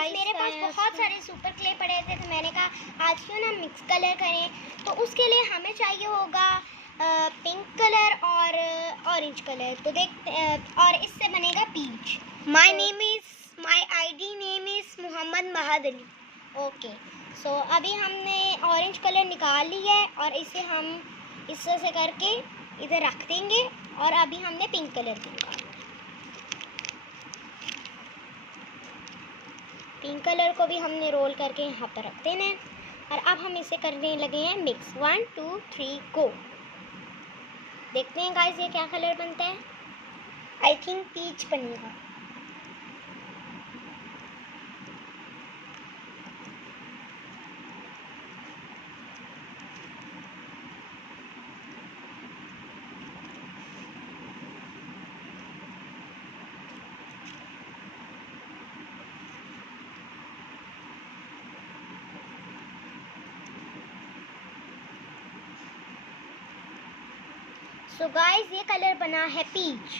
Guys मेरे पास बहुत सारे सुपर क्ले पड़े थे तो मैंने कहा आज क्यों ना मिक्स कलर करें। तो उसके लिए हमें चाहिए होगा पिंक कलर और ऑरेंज कलर। तो और इससे बनेगा peach. My ID name is Mohammad Mahad Ali. Okay, so अभी हमने ऑरेंज कलर निकाल लिया है और इसे हम इस तरह से करके इधर रख देंगे। और अभी हमने पिंक कलर भी निकाला। पिंक कलर को भी हमने रोल करके यहाँ पर रख देना है। और अब हम इसे करने लगे हैं मिक्स। 1 2 3 गो। देखते हैं गाइस ये क्या कलर बनता है। आई थिंक पीच बनेगा। सो गाइस ये कलर बना है पीच।